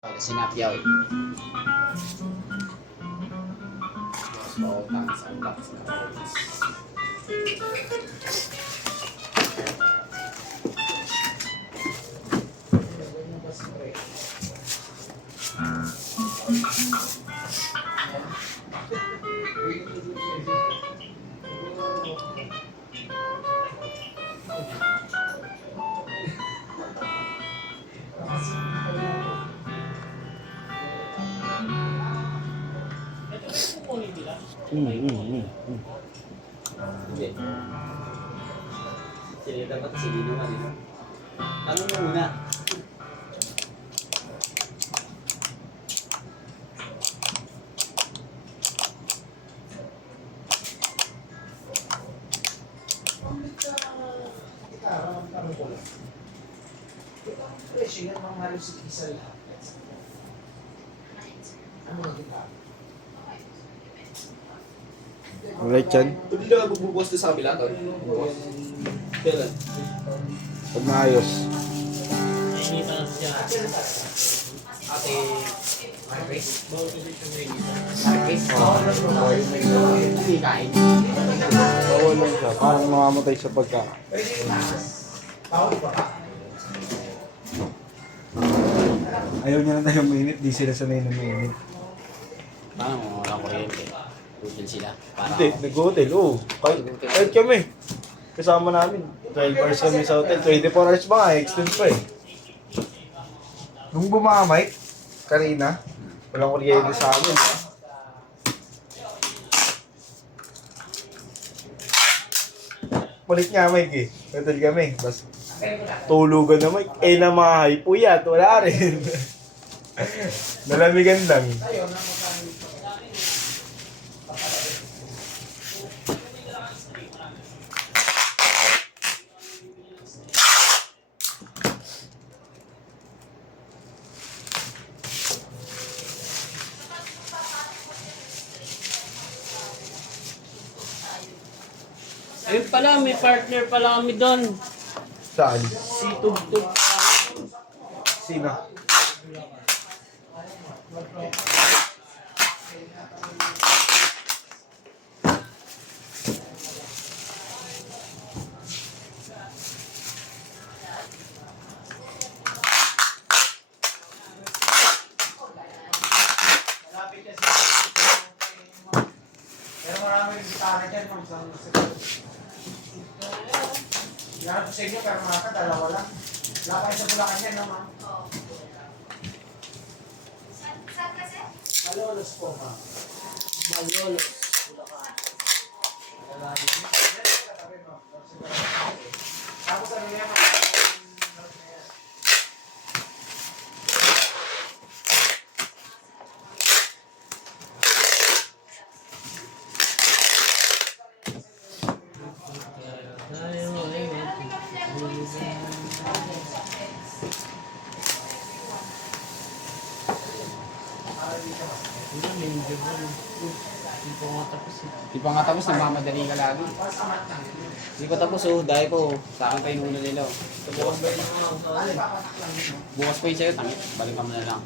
Sinapyaw. So, tangis ang lakas ng oras. Hindi. Sila dapat sige naman ito. Ano mo muna? Alright yan. Hindi na magbubukas doon sa kabila to. Kailan? Pag maayos. Ate Marquez? Marquez? Hindi kain. Bawal lang siya. Parang mamamatay sa pagkain. Ayaw niya na tayo mainit. Di sila sanay na mainit. Paano wala kuryente? Hotel sila. Para Hindi, nag-hotel. Oo. Kahit kami. Kasama namin. 12 hours kami sa hotel. 24 hours ba nga. Extend pa eh. Nung bumama, Mike, kanina, walang kuryente sa amin. Ha? Palit nga, Mike eh. Hotel kami. Bas, tulugan na, Mike. Eh, namahay puyat. Wala rin. Nalamigan lang. Ayun pala, may partner pala kami doon. Saan? Si Tugtog. Sino? Pero marami rin gitara dyan, ma'am. Yan po sa inyo, pero mga ka, dalawa lang. Wala kayo sa Bulacan yan, no, ma'am? Oo. Saan kasi? Malolos po, ma'am. Malolos. Bulacan. Tapos ano yan, ma'am? Di pa nga tapos, nagmamadali ka lagi. Hindi ko tapos dahil ko, sa akin pa yung una nila. Bukas pa yun sa'yo, tangit. Balikan mo na lang.